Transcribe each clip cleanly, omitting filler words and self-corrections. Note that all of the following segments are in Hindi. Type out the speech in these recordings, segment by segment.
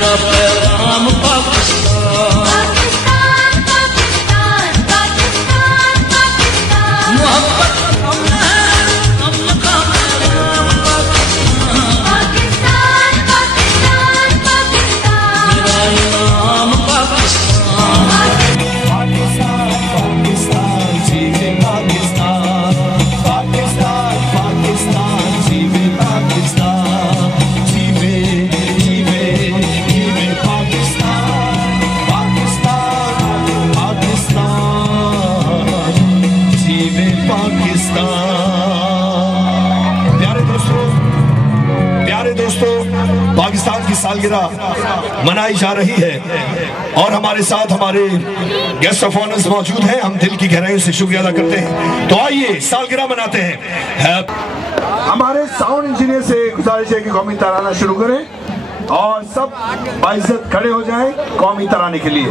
मेरा पैगाम पाकिस्तान, पाकिस्तान पाकिस्तान पाकिस्तान पाकिस्तान, मोहब्बत अमन है, अमन का पैगाम पाकिस्तान, पाकिस्तान पाकिस्तान पाकिस्तान, मेरा इनाम पाकिस्तान। पाकिस्तान पाकिस्तान जीवे पाकिस्तान, पाकिस्तान पाकिस्तान जीवे पाकिस्तान, जीवे जीवे जीवे पाकिस्तान, पाकिस्तान पाकिस्तान जीवे पाकिस्तान। प्यारे दोस्तों, पाकिस्तान की सालगिरह मनाई जा रही है और हमारे साथ हमारे गेस्ट ऑफ ऑनर्स मौजूद हैं। हम दिल की गहराइयों से शुक्रिया अदा करते हैं। तो आइए सालगिरह मनाते हैं। हमारे साउंड इंजीनियर से गुजारिश है कि कौमी तराना शुरू करें और सब बाइज्जत खड़े हो जाएं कौमी तराने के लिए।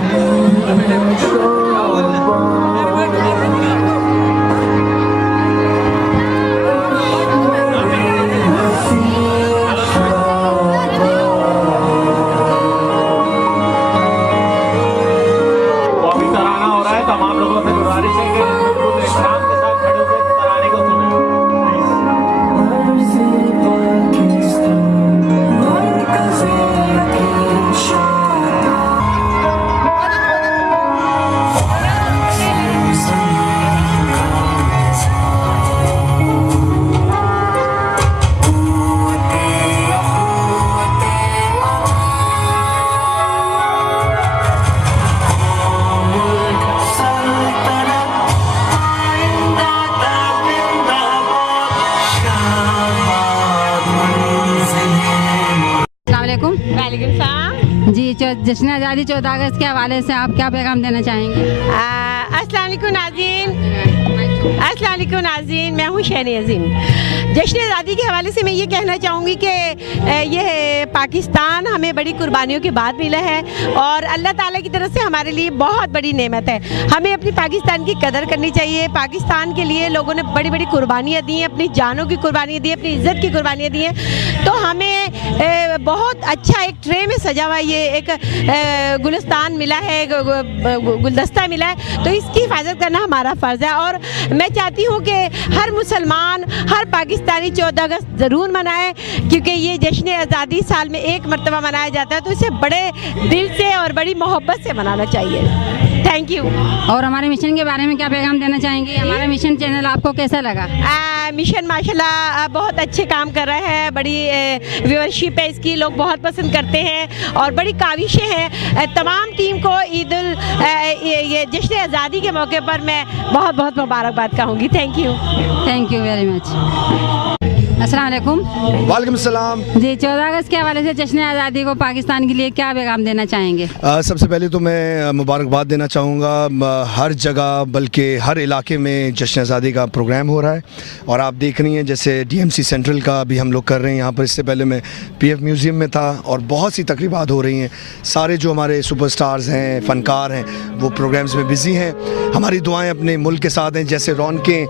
वालेकुम सलाम जी। जश्न आज़ादी 14 अगस्त के हवाले से आप क्या पैगाम देना चाहेंगे? अस्सलाम वालेकुम नाज़रीन, अस्सलाम वालेकुम नाज़रीन, मैं हूँ शहनी अज़ीम। जश्न आज़ादी के हवाले से मैं ये कहना चाहूँगी कि ये पाकिस्तान हमें बड़ी कुर्बानियों के बाद मिला है और अल्लाह ताला की तरफ से हमारे लिए बहुत बड़ी नेमत है। हमें अपनी पाकिस्तान की कदर करनी चाहिए। पाकिस्तान के लिए लोगों ने बड़ी बड़ी कुर्बानियाँ दी हैं, अपनी जानों की कुर्बानियाँ दी हैं, अपनी इज़्ज़त की कुर्बानियाँ दी हैं। तो हमें बहुत अच्छा एक ट्रे में सजा हुआ ये एक गुलिस्तान मिला है, गुलदस्ता मिला है, तो इसकी हिफाजत करना हमारा फ़र्ज़ है। और मैं चाहती हूँ कि हर मुसलमान, हर पाकिस्तानी 14 अगस्त ज़रूर मनाए, क्योंकि ये जश्न आज़ादी साल में एक मरतबा मनाया जाता है, तो इसे बड़े दिल से और बड़ी मोहब्बत से मनाना चाहिए। Thank you. और हमारे मिशन के बारे में क्या पैगाम देना चाहेंगे? हमारा मिशन चैनल आपको कैसा लगा? मिशन माशाल्लाह बहुत अच्छे काम कर रहा है, बड़ी व्यूअरशिप है इसकी, लोग बहुत पसंद करते हैं और बड़ी काविशें हैं। तमाम टीम को ये जश्न आज़ादी के मौके पर मैं बहुत बहुत मुबारकबाद कहूँगी। Thank you very much. अस्सलाम वालेकुम। वालेकुम सलाम जी। 14 अगस्त के हवाले से जश्न आज़ादी को पाकिस्तान के लिए क्या पैगाम देना चाहेंगे? सबसे पहले तो मैं मुबारकबाद देना चाहूँगा। हर जगह बल्कि हर इलाके में जश्न आज़ादी का प्रोग्राम हो रहा है और आप देख रही हैं जैसे DMC सेंट्रल का भी हम लोग कर रहे हैं यहाँ पर। इससे पहले मैं PF म्यूज़ियम में था और बहुत सी तकरीबात हो रही हैं। सारे जो हमारे सुपरस्टार्स हैं, फ़नकार हैं, वो प्रोग्राम्स में बिज़ी हैं। हमारी दुआएँ अपने मुल्क के साथ हैं। जैसे रौनकें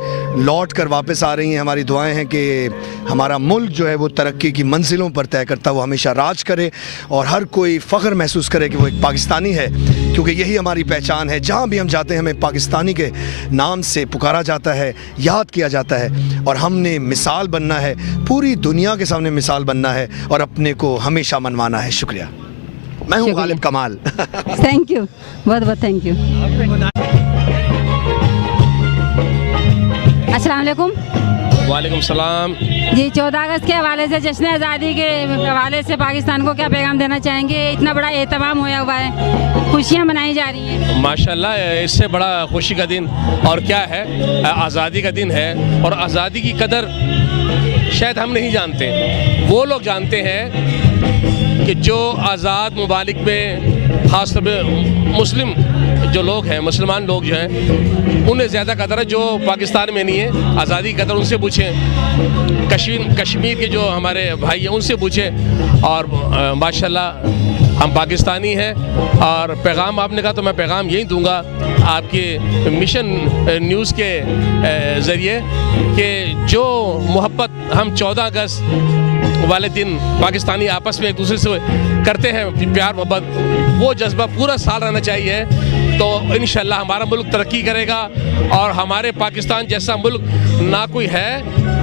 लौट कर वापस आ रही हैं, हमारी दुआएँ हैं कि हमारा मुल्क जो है वो तरक्की की मंजिलों पर तय करता वो हमेशा राज करे और हर कोई फ़ख्र महसूस करे कि वो एक पाकिस्तानी है, क्योंकि यही हमारी पहचान है। जहाँ भी हम जाते हैं हमें पाकिस्तानी के नाम से पुकारा जाता है, याद किया जाता है और हमने मिसाल बनना है, पूरी दुनिया के सामने मिसाल बनना है और अपने को हमेशा मनवाना है। शुक्रिया। मैं हूँ गालिब कमाल। थैंक यू, बहुत बहुत थैंक यू। अस्सलाम वालेकुम। वालेकुम सलाम जी। 14 अगस्त के हवाले से जश्न आज़ादी के हवाले से पाकिस्तान को क्या पैगाम देना चाहेंगे? इतना बड़ा एहतमाम होया हुआ है, खुशियाँ मनाई जा रही हैं। माशाल्लाह, इससे बड़ा खुशी का दिन और क्या है। आज़ादी का दिन है और आज़ादी की कदर शायद हम नहीं जानते, वो लोग जानते हैं कि जो आज़ाद ममालिक में ख़ासतौर पर मुस्लिम जो लोग हैं, मुसलमान लोग जो हैं, उन्हें ज़्यादा कदर है। जो पाकिस्तान में नहीं है, आज़ादी की कदर उनसे पूछें। कश्मीर के जो हमारे भाई हैं उनसे पूछें। और माशाल्लाह हम पाकिस्तानी हैं। और पैगाम आपने कहा तो मैं पैगाम यही दूंगा आपके मिशन न्यूज़ के ज़रिए कि जो मोहब्बत हम 14 अगस्त वाले दिन पाकिस्तानी आपस में एक दूसरे से करते हैं प्यार मोहब्बत, वो जज्बा पूरा साल रहना चाहिए। तो इंशाल्लाह हमारा मुल्क तरक्की करेगा और हमारे पाकिस्तान जैसा मुल्क ना कोई है,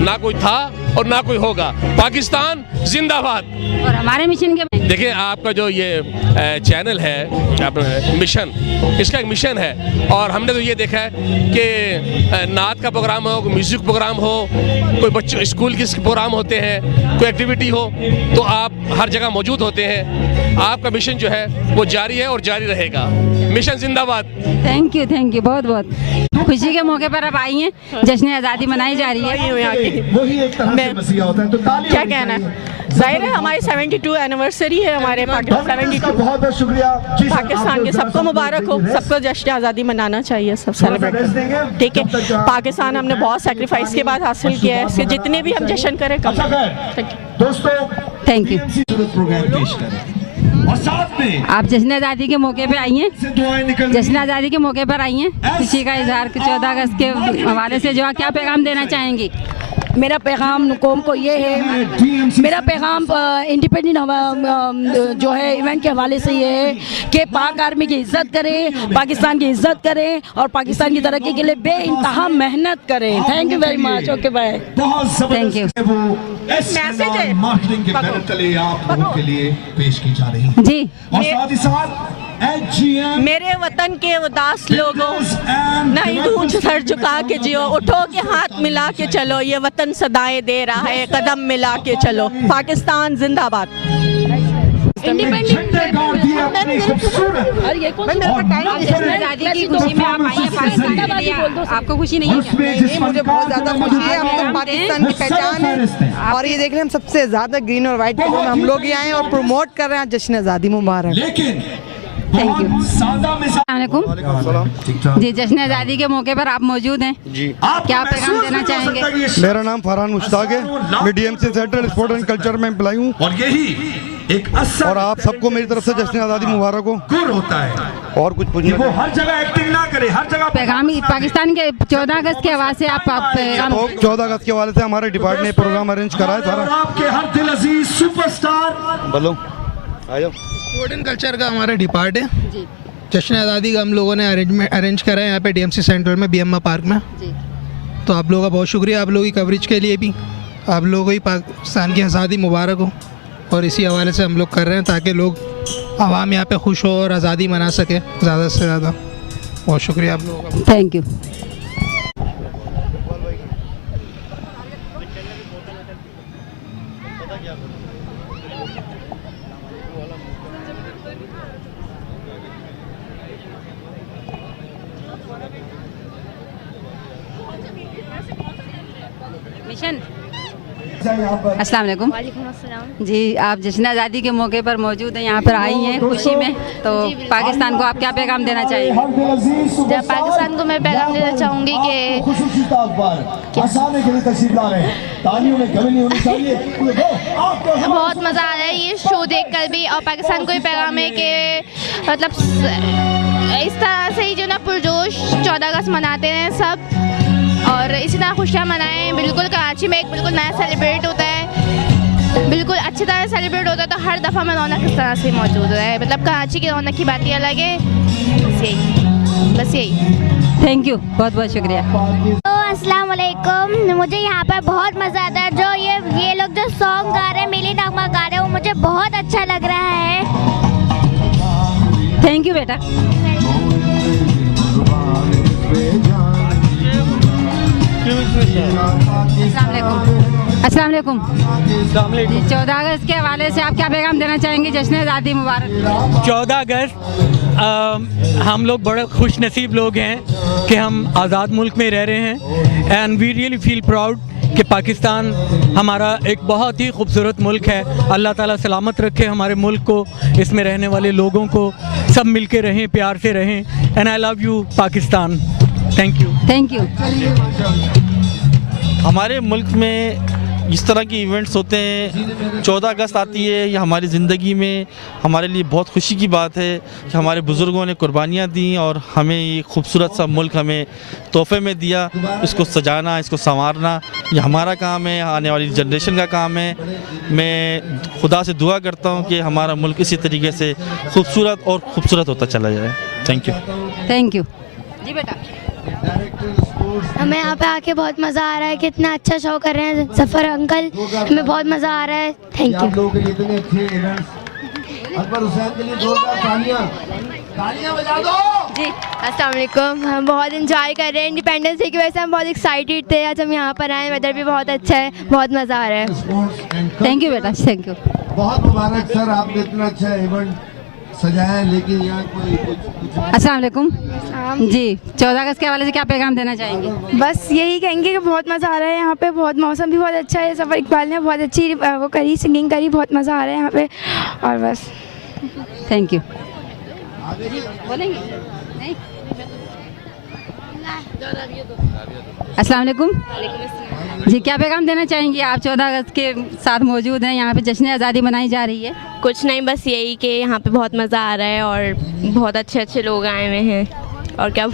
ना कोई था और ना कोई होगा। पाकिस्तान जिंदाबाद। और हमारे मिशन के देखिए आपका जो ये चैनल है अपना मिशन, इसका एक मिशन है और हमने तो ये देखा है कि नात का प्रोग्राम हो, म्यूजिक प्रोग्राम हो, कोई बच्चों स्कूल के प्रोग्राम होते हैं, कोई एक्टिविटी हो, तो आप हर जगह मौजूद होते हैं। आपका मिशन जो है वो जारी है और जारी रहेगा। मिशन जिंदाबाद। थैंक यू बहुत बहुत। खुशी के मौके पर अब आई हैं, जश्न आज़ादी मनाई जा रही है। वही एक तरह से मसीहा होता है। तो तालियां क्या कहना है, जाहिर है हमारी 72 एनिवर्सरी है हमारे पाकिस्तान 72 बहुत बहुत शुक्रिया जी सर, पाकिस्तान के। सबको मुबारक हो, सबको जश्न आज़ादी मनाना चाहिए, सब सेलिब्रेट करें, ठीक है। पाकिस्तान हमने बहुत सेक्रीफाइस के बाद हासिल किया है, इसके जितने भी हम जश्न करें कम। दोस्तों थैंक यू। प्रोग्राम पेश करें और साथ में आप जश्न आज़ादी के मौके पे आई हैं, से दुआएं निकल जश्न आज़ादी के मौके पर आई हैं, खुशी का इजहार 14 अगस्त के हवाले से जो आप क्या पैगाम देना चाहेंगी? मेरा पैगाम कौम को ये है, मेरा पैगाम इंडिपेंडेंट जो है इवेंट के हवाले से ये है कि पाक आर्मी की इज़्ज़त करें, पाकिस्तान की इज़्ज़त करें और पाकिस्तान की तरक्की के लिए बेइंतहा मेहनत करें। Thank you very much. Okay bye. बहुत Thank you. वो मैसेज है। मार्केटिंग के बैनर तले आप लोगों के लिए पेश की जा रही है जी। और साथ ही साथ HGM मेरे वतन के उदास लोगों, नहीं ऊंच सर झुका के जियो, उठो के हाथ मिला के चलो, ये वतन सदाएं दे रहा है, कदम मिला के चलो, पाकिस्तान जिंदाबाद। झंडे गाड़ दिए अपनी खूबसूरत जश्न आज़ादी की खुशी में आप आई हैं पाकिस्तान के लिए, आपको खुशी नहीं है क्या? उसमें जिस मुझे बहुत ज्यादा खुशी है, हम तो पाकिस्तान की वो पहचान सरफहरिस्त है है। और ये देख रहे हैं हम सबसे ज्यादा ग्रीन और व्हाइट कलर में हम लोग ही आए हैं और प्रमोट कर रहे हैं जश्न आज़ादी मुबारक। लेकिन Thank you. बहुत सादा मिसाल अस्सलामुअलैकुम। जी, जश्न आज़ादी के मौके पर आप मौजूद हैं, जी क्या पैगाम देना चाहेंगे? मेरा नाम फरहान मुश्ताक है, मैं DMC central sport and culture में एम्प्लॉय हूँ और यही एक और आप सबको मेरी तरफ से जश्न आज़ादी मुबारक हो। गुर होता है और कुछ पूछना, वो हर जगह एक्टिंग ना करे, हर जगह पैगाम पाकिस्तान के 14 अगस्त के हवाले से आप पैगाम 14 अगस्त के हवाले से हमारे डिपार्टमेंट ने प्रोग्राम अरेंज करा है सारा। आपके हर दिल अजीज सुपरस्टार बोलो आ जाओ। स्पोर्ट एंड कल्चर का हमारा डिपार्ट है, जश्न आज़ादी का हम लोगों ने अरेंज करा है यहाँ पे DMC सेंट्रल में BMR पार्क में। तो आप लोगों का बहुत शुक्रिया, आप लोगों की कवरेज के लिए भी। आप लोगों को ही पाकिस्तान की आज़ादी मुबारक हो और इसी हवाले से हम लोग कर रहे हैं ताकि लोग आवाम यहाँ पे खुश हो और आज़ादी मना सके ज़्यादा से ज़्यादा। बहुत शुक्रिया आप लोगों का। Thank you. मिशन अस्सलाम वालेकुम। वालेकुम अस्सलाम। जी, आप जश्न आज़ादी के मौके पर मौजूद हैं, यहाँ पर आई हैं खुशी में, तो पाकिस्तान को आप क्या पैगाम देना चाहेंगे? जब पाकिस्तान को मैं पैगाम देना चाहूँगी कि बहुत मज़ा आ रहा है ये शो देखकर भी, और पाकिस्तान को ही पैगाम है कि मतलब इस तरह से ही जो ना पुरजोश 14 अगस्त मनाते हैं सब और इसी तरह खुशियाँ मनाएं। बिल्कुल कराची में एक बिल्कुल नया सेलिब्रेट होता है, बिल्कुल अच्छी तरह सेलिब्रेट होता है, तो हर दफ़ा में रौनक इस तरह से मौजूद है। मतलब कराची की रौनक की बात ही अलग है। बस यही। थैंक यू, बहुत बहुत शुक्रिया। तो अस्सलाम वालेकुम। मुझे यहाँ पर बहुत मज़ा आता है, जो ये लोग जो सॉन्ग गा रहे हैं, मिली नगमा गा रहे हैं, वो मुझे बहुत अच्छा लग रहा है। थैंक यू बेटा। अस्सलाम वालेकुम। जी, 14 अगस्त के हवाले से आप क्या पैगाम देना चाहेंगे? जश्न आज़ादी मुबारक। 14 अगस्त हम लोग बड़े खुश नसीब लोग हैं कि हम आज़ाद मुल्क में रह रहे हैं and we really feel proud कि पाकिस्तान हमारा एक बहुत ही खूबसूरत मुल्क है। अल्लाह ताला सलामत रखे हमारे मुल्क को, इसमें रहने वाले लोगों को, सब मिल के रहें, प्यार से रहें। And I love you Pakistan. Thank you. Thank you. हमारे मुल्क में इस तरह के इवेंट्स होते हैं, 14 अगस्त आती है, ये हमारी ज़िंदगी में हमारे लिए बहुत खुशी की बात है कि हमारे बुज़ुर्गों ने कुर्बानियाँ दी और हमें ये खूबसूरत सा मुल्क हमें तोहफे में दिया। इसको सजाना, इसको संवारना ये हमारा काम है, आने वाली जनरेशन का काम है। मैं खुदा से दुआ करता हूँ कि हमारा मुल्क इसी तरीके से खूबसूरत और खूबसूरत होता चला जाए। Thank you. थैंक यू जी बेटा। हमें यहाँ पे आके बहुत मज़ा आ रहा है, कितना अच्छा शो कर रहे हैं सफ़र अंकल, हमें बहुत मज़ा आ रहा है। Thank you. जी अस्सलाम वालेकुम। हम बहुत इंजॉय कर रहे हैं, इंडिपेंडेंस डे की वजह से हम बहुत एक्साइटेड थे। आज हम यहाँ पर आए, वेदर भी बहुत अच्छा है, बहुत मज़ा आ रहा है। थैंक यू बेटा, थैंक यू। बहुत मुबारक सर, आपने इतना अच्छा इवेंट सजाया है, लेकिन यहाँ कोई कुछ अस्सलाम वालेकुम जी। 14 अगस्त के हवाले से क्या पैगाम देना चाहेंगे? बस यही कहेंगे कि बहुत मज़ा आ रहा है यहाँ पे, बहुत मौसम भी बहुत अच्छा है। सफ़र इकबाल ने बहुत अच्छी वो करी, सिंगिंग करी, बहुत मज़ा आ रहा है यहाँ पे। और बस थैंक यू। बोलेंगे नहीं? अस्सलाम वालेकुम जी, क्या पैगाम देना चाहेंगी आप? 14 अगस्त के साथ मौजूद हैं, यहाँ पे जश्न आज़ादी मनाई जा रही है। कुछ नहीं, बस यही कि यहाँ पे बहुत मज़ा आ रहा है और बहुत अच्छे अच्छे लोग आए हुए हैं। और क्या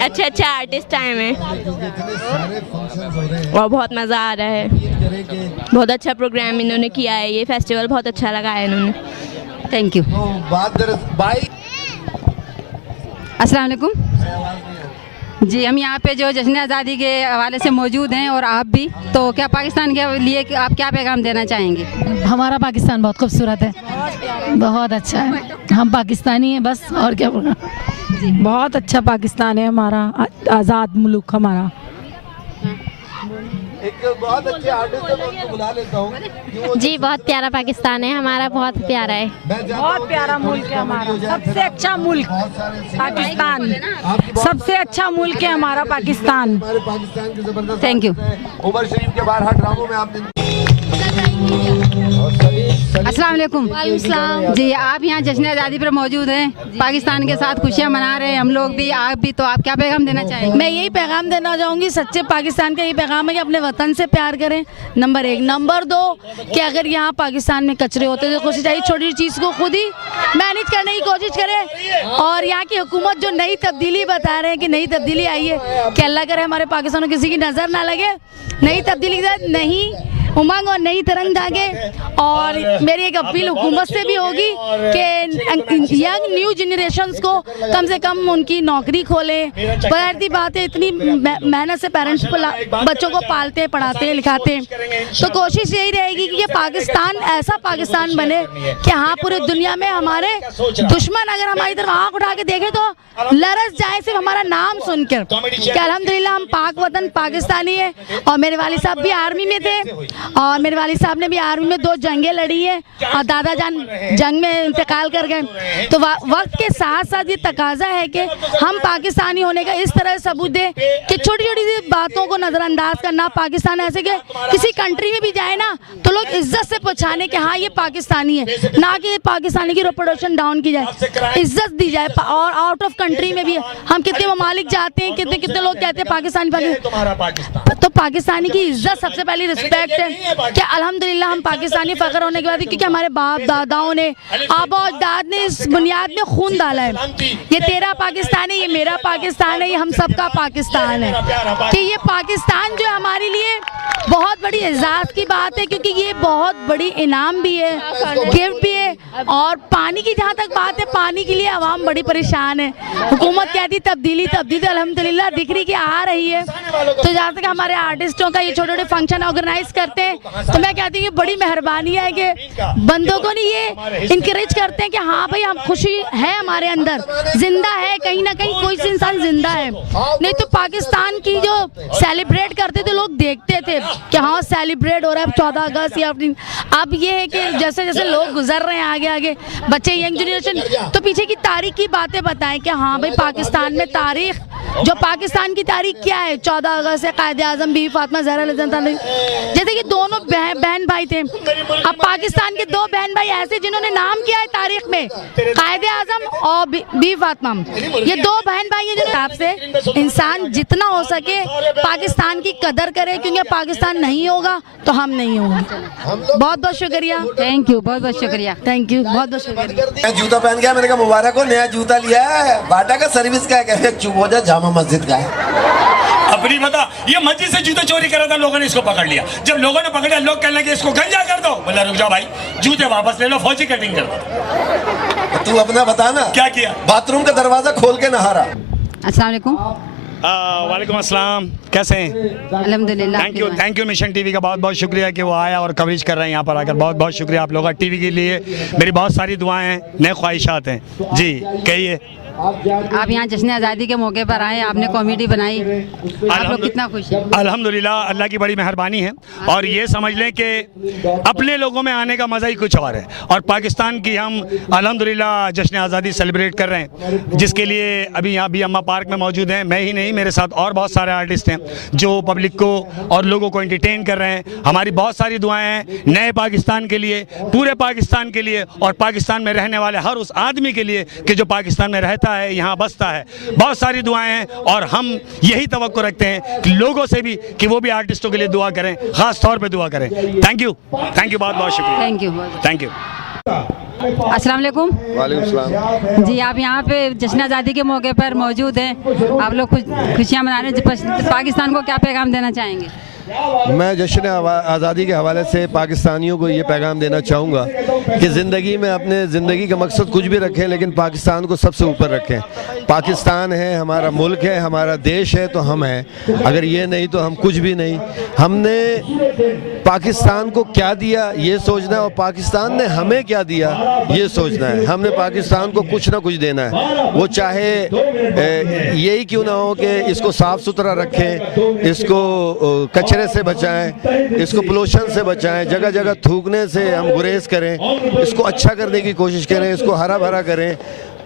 अच्छे अच्छे आर्टिस्ट आए हुए हैं और बहुत मज़ा आ रहा है। बहुत अच्छा प्रोग्राम इन्होंने किया है, ये फेस्टिवल बहुत अच्छा लगा है इन्होंने। Thank you. अस्सलाम वालेकुम जी, हम यहाँ पे जो जश्न आज़ादी के हवाले से मौजूद हैं और आप भी, तो क्या पाकिस्तान के लिए आप क्या पैगाम देना चाहेंगे? हमारा पाकिस्तान बहुत खूबसूरत है, बहुत अच्छा है, हम पाकिस्तानी हैं बस, और क्या बोलना। बहुत अच्छा पाकिस्तान है हमारा, आज़ाद मुल्क हमारा। एक बहुत अच्छे आर्टिस्ट है, मैं उनको बुला लेता हूँ। जी बहुत प्यारा पाकिस्तान है हमारा, बहुत प्यारा है, बहुत प्यारा मुल्क है हमारा, सबसे अच्छा मुल्क पाकिस्तान, सबसे अच्छा मुल्क है हमारा पाकिस्तान। पाकिस्तान की जबरदस्त। Thank you. ओवर शरीफ के बाहर हर ड्रामों में आपने अस्सलाम वालेकुम जी, आप यहाँ जश्न आज़ादी पर मौजूद हैं, पाकिस्तान के साथ खुशियाँ मना रहे हैं हम लोग भी, आप भी, तो आप क्या पैगाम देना चाहेंगे? मैं यही पैगाम देना चाहूँगी, सच्चे पाकिस्तान का यही पैगाम है कि अपने वतन से प्यार करें, नंबर 1। नंबर 2 कि अगर यहाँ पाकिस्तान में कचरे होते तो कोशिश चाहिए छोटी चीज़ को खुद ही मैनेज करने की कोशिश करें। और यहाँ की हुकूमत जो नई तब्दीली बता रहे हैं कि नई तब्दीली आई है, कि अल्लाह करे हमारे पाकिस्तान में किसी की नज़र ना लगे, नई तब्दीली के साथ नई उमंग और नई तरंग जागे। और मेरी एक अपील हुकूमत से भी होगी कि यंग न्यू जनरेशन्स को कम से कम उनकी नौकरी खोलें। बढ़ती बात है, इतनी मेहनत से पेरेंट्स बच्चों को पालते हैं, पढ़ाते हैं, लिखाते हैं, तो कोशिश यही रहेगी कि ये पाकिस्तान ऐसा पाकिस्तान बने कि हाँ पूरी दुनिया में हमारे दुश्मन अगर हमारी तरफ आँख उठा के देखे तो लरस जाए सिर्फ हमारा नाम सुनकर कि अल्हम्दुलिल्लाह हम पाक वतन पाकिस्तानी है। और मेरे वालिद साहब भी आर्मी में थे और मेरे वालिद साहब ने भी आर्मी में 2 जंगें लड़ी है और दादा जान जंग में इंतकाल कर गए। तो वक्त के साथ साथ ये तकाजा है कि हम पाकिस्तानी होने का इस तरह सबूत दें कि छोटी छोटी सी बातों को नज़रअंदाज करना। पाकिस्तान ऐसे कि किसी कंट्री में भी जाए ना तो लोग इज्जत से पहचाने कि हाँ ये पाकिस्तानी है, ना कि पाकिस्तानी की रिप्यूटेशन डाउन की जाए, इज्जत दी जाए। और आउट ऑफ कंट्री में भी हम कितने ममालिक जाते हैं, कितने कितने लोग कहते हैं पाकिस्तानी, तो पाकिस्तानी की इज्जत सबसे पहली रिस्पेक्ट है कि अल्हम्दुलिल्लाह हम पाकिस्तानी फ़ख्र होने के बाद, क्योंकि हमारे बाप दादाओं ने, आबा और दाद ने इस बुनियाद में खून डाला है। ये तेरा पाकिस्तान है, ये मेरा पाकिस्तान है, ये हम सबका पाकिस्तान है। कि ये पाकिस्तान जो हमारे लिए बहुत बड़ी एजाज़ की बात है, क्योंकि ये बहुत बड़ी इनाम भी है, गिफ्ट भी है। और पानी की जहाँ तक बात है, पानी के लिए आवाम बड़ी परेशान है। हुकूमत कहती तब्दीली, तब्दीली अल्हम्दुलिल्लाह दिख रही कि आ रही है। तो जहाँ तक हमारे आर्टिस्टों का ये छोटे छोटे फंक्शन ऑर्गेनाइज करते हैं, तो मैं कहती हूँ कि बड़ी मेहरबानी है कि बंदों को नहीं ये इनकरेज करते हैं कि हाँ भाई हम खुशी है हमारे अंदर, जिंदा है, कहीं ना कहीं कोई इंसान जिंदा है। नहीं तो पाकिस्तान की जो सेलिब्रेट करते थे लोग देखते थे कि हाँ सेलिब्रेट हो रहा है 14 अगस्त या अपनी। अब ये है कि जैसे जैसे लोग गुजर रहे हैं आगे आगे बच्चे, यंग जनरेशन, तो पीछे की तारीख की बातें बताएं कि हाँ भाई पाकिस्तान में तारीख जो पाकिस्तान की तारीख क्या है, 14 अगस्त है, कायदे आजम बीवी फातिमा ज़हरा जैसे कि दोनों बहन भाई थे। अब पाकिस्तान के दो बहन भाई ऐसे जिन्होंने नाम किया है तारीख में, कायदे आजम और बीवी फातिमा, ये दो बहन भाई हैं। जो आपसे इंसान जितना हो सके पाकिस्तान की कदर करे, क्योंकि पाकिस्तान नहीं होगा तो हम नहीं होंगे। बहुत बहुत शुक्रिया, थैंक यू, बहुत बहुत शुक्रिया, थैंक यू, बहुत बहुत शुक्रिया। जूता पहन गया, मैंने कहा मुबारक हो, नया जूता लिया है, बाटा का सर्विस का है, चुप हो जा, जामा मस्जिद का है। अपनी बता, ये मस्जिद से जूते चोरी करा था, लोगों ने इसको पकड़ लिया। जब लोगों ने पकड़ा, लोग कहने लगे इसको गंजा कर दो। बोला रुक जाओ भाई, जूते वापस ले लो, फौजी कटिंग कर दो। तू अपना बता ना, क्या किया? बाथरूम का दरवाजा खोल के नहा रहा। अस्सलाम वालेकुम। वालेकुम अस्सलाम, कैसे हैं? अल्हम्दुलिल्लाह। थैंक यू मिशन टीवी का बहुत बहुत शुक्रिया कि वो आया और कवरेज कर रहे हैं यहाँ पर आकर। बहुत बहुत शुक्रिया आप लोगों का टीवी के लिए। मेरी बहुत सारी दुआएं हैं, नए ख्वाहिशात हैं। जी कहिए। आप यहाँ जश्न आज़ादी के मौके पर आए, आपने कॉमेडी बनाई, आप लोग कितना खुश हैं? अल्हम्दुलिल्लाह, अल्लाह की बड़ी मेहरबानी है। और ये समझ लें कि अपने लोगों में आने का मज़ा ही कुछ और है। और पाकिस्तान की हम अल्हम्दुलिल्लाह जश्न आज़ादी सेलिब्रेट कर रहे हैं, जिसके लिए अभी यहाँ भी अम्मा पार्क में मौजूद हैं। मैं ही नहीं, मेरे साथ और बहुत सारे आर्टिस्ट हैं जो पब्लिक को और लोगों को एंटरटेन कर रहे हैं। हमारी बहुत सारी दुआएं हैं नए पाकिस्तान के लिए, पूरे पाकिस्तान के लिए, और पाकिस्तान में रहने वाले हर उस आदमी के लिए कि जो पाकिस्तान में रहता है, यहाँ बसता है। बहुत सारी दुआएं हैं और हम यही तवक्को रखते हैं कि लोगों से भी कि वो भी आर्टिस्टों के लिए दुआ करें, खास तौर पे दुआ करें। थैंक यू, बहुत बहुत शुक्रिया, थैंक यू। अस्सलाम वालेकुम। वालेकुम सलाम। जी आप यहाँ पे जश्न आज़ादी के मौके पर मौजूद हैं, आप लोग खुशियाँ मना रहे हैं, पाकिस्तान को क्या पैगाम देना चाहेंगे? मैं जश्न आज़ादी के हवाले से पाकिस्तानियों को ये पैगाम देना चाहूँगा कि ज़िंदगी में अपने ज़िंदगी का मकसद कुछ भी रखें, लेकिन पाकिस्तान को सबसे ऊपर रखें। पाकिस्तान है, हमारा मुल्क है, हमारा देश है, तो हम हैं। अगर ये नहीं तो हम कुछ भी नहीं। हमने पाकिस्तान को क्या दिया ये सोचना है, और पाकिस्तान ने हमें क्या दिया ये सोचना है। हमने पाकिस्तान को कुछ ना कुछ देना है, वो चाहे यही क्यों ना हो कि इसको साफ़ सुथरा रखें, इसको कचरे से बचाएं, इसको पोल्यूशन से बचाएं, जगह जगह थूकने से हम गुरेज करें, इसको अच्छा करने की कोशिश करें, इसको हरा भरा करें,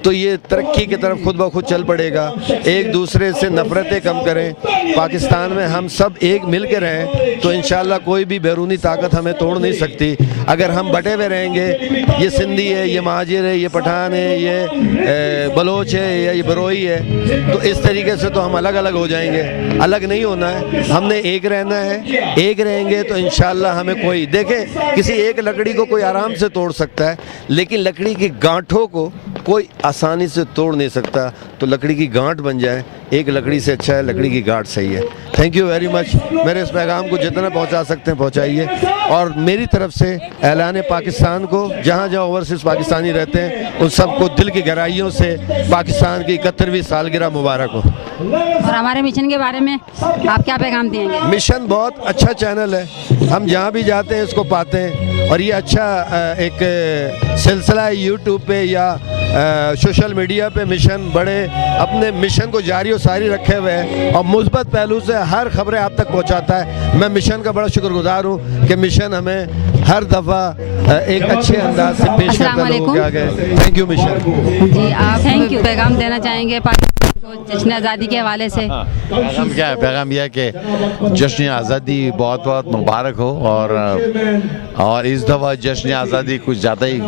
तो ये तरक्की की तरफ खुद ब खुद चल पड़ेगा। एक दूसरे से नफ़रतें कम करें, पाकिस्तान में हम सब एक मिल के रहें तो इंशाल्लाह कोई भी बैरूनी ताकत हमें तोड़ नहीं सकती। अगर हम बटे हुए रहेंगे, ये सिंधी है, ये महाजिर है, ये पठान है, ये बलोच है या ये बरोई है, तो इस तरीके से तो हम अलग अलग हो जाएंगे। अलग नहीं होना है, हमने एक रहना है। एक रहेंगे तो इंशाल्लाह हमें कोई, देखें किसी एक लकड़ी को कोई आराम से तोड़ सकता है, लेकिन लकड़ी की गांठों को कोई आसानी से तोड़ नहीं सकता। तो लकड़ी की गांठ बन जाए, एक लकड़ी से अच्छा है लकड़ी की गांठ सही है। Thank you very much. मेरे इस पैगाम को जितना पहुंचा सकते हैं पहुंचाइए, और मेरी तरफ से ऐलान पाकिस्तान को, जहां जहां ओवरसीज पाकिस्तानी रहते हैं उन सबको दिल की गहराइयों से पाकिस्तान की 71वीं सालगिरह मुबारक हो। और हमारे मिशन के बारे में आप क्या पैगाम देंगे? मिशन बहुत अच्छा चैनल है, हम जहाँ भी जाते हैं इसको पाते हैं, और ये अच्छा एक सिलसिला है यूट्यूब पे या सोशल मीडिया पे। मिशन बड़े अपने मिशन को जारी और सारी रखे हुए हैं और मुस्बत पहलू से हर खबरें आप तक पहुंचाता है। मैं मिशन का बड़ा शुक्रगुजार हूं कि मिशन हमें हर दफ़ा एक अच्छे अंदाज से पेश करता है लोगों के आगे। थैंक यू मिशन जी। आप थैंक यू पैगाम देना चाहेंगे पाकिस्तान को जश्न आज़ादी के हवाले से? पैगाम क्या है? पैगाम यह है कि जश्न आज़ादी बहुत बहुत मुबारक हो, और इस दफ़ा जश्न आज़ादी कुछ ज़्यादा ही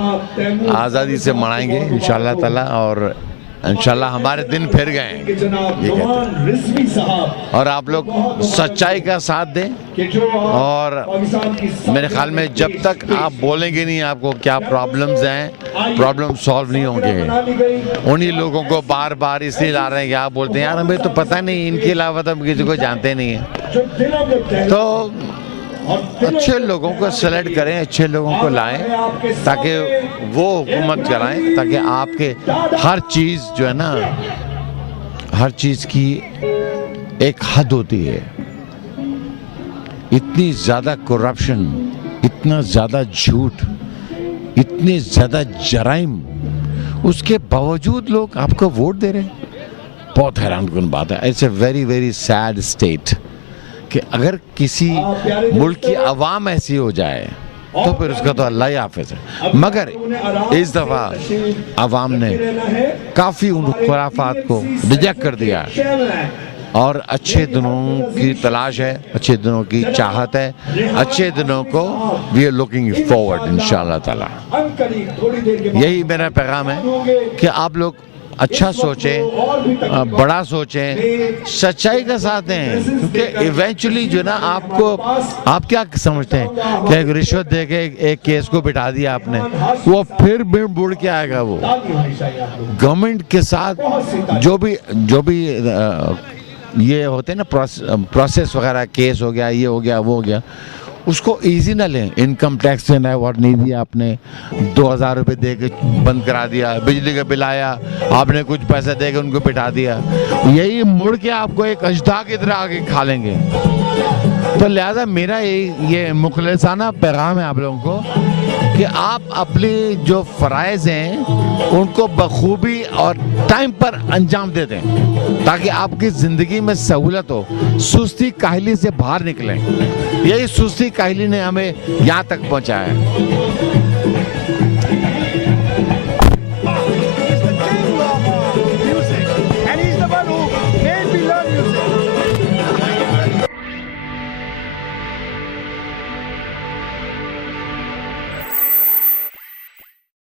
आज़ादी से मनाएंगे इंशाअल्लाह ताला, और इंशाल्लाह हमारे दिन फिर गए हैं ये कहते हैं। और आप लोग सच्चाई का साथ दें, और मेरे ख्याल में जब तक आप बोलेंगे नहीं आपको क्या प्रॉब्लम्स हैं, प्रॉब्लम सॉल्व नहीं होंगे। उन्हीं लोगों को बार बार इसलिए ला रहे हैं कि आप बोलते हैं यार हमें तो पता नहीं, इनके अलावा तो हम किसी को जानते नहीं हैं। तो अच्छे लोगों को सेलेक्ट करें, अच्छे लोगों को लाएं, ताकि वो हुकूमत कराएं, ताकि आपके हर चीज़ जो है ना, हर चीज़ की एक हद होती है। इतनी ज़्यादा करप्शन, इतना ज़्यादा झूठ, इतनी ज़्यादा जराइम, उसके बावजूद लोग आपको वोट दे रहे हैं। बहुत हैरानकुन बात है। It's a very very sad state कि अगर किसी मुल्क की आवाम ऐसी हो जाए तो फिर उसका तो अल्लाह ही हाफिज है। मगर इस दफ़ा अवाम ने काफ़ी उन खुराफात को रिजेक्ट कर दिया और अच्छे दिनों की तलाश है, अच्छे दिनों की चाहत है, अच्छे दिनों को वी आर लुकिंग फॉरवर्ड इंशाअल्लाह ताला। यही मेरा पैगाम है कि आप लोग अच्छा सोचें, बड़ा सोचें, सच्चाई का साथ दें, क्योंकि इवेंचुअली जो ना आपको, आप क्या समझते हैं कि एक रिश्वत दे के एक केस को बिठा दिया आपने, वो फिर बुड़ के आएगा। वो गवर्नमेंट के साथ जो भी ये होते हैं ना प्रोसेस वगैरह, केस हो गया, ये हो गया, वो हो गया, उसको इजी ना लें। इनकम टैक्स देना है और नहीं दिया आपने, 2000 रुपये दे के बंद करा दिया, बिजली का बिल आया आपने कुछ पैसा दे के उनको बिठा दिया, यही मुड़ के आपको एक अजदा की तरह आके खा लेंगे। तो लिहाजा मेरा ये मुखलिसाना पैगाम है आप लोगों को कि आप अपनी जो फ़राइज़ हैं उनको बखूबी और टाइम पर अंजाम दे दें, ताकि आपकी ज़िंदगी में सहूलत हो, सुस्ती काहली से बाहर निकलें। यही सुस्ती काहली ने हमें यहाँ तक पहुँचाया है।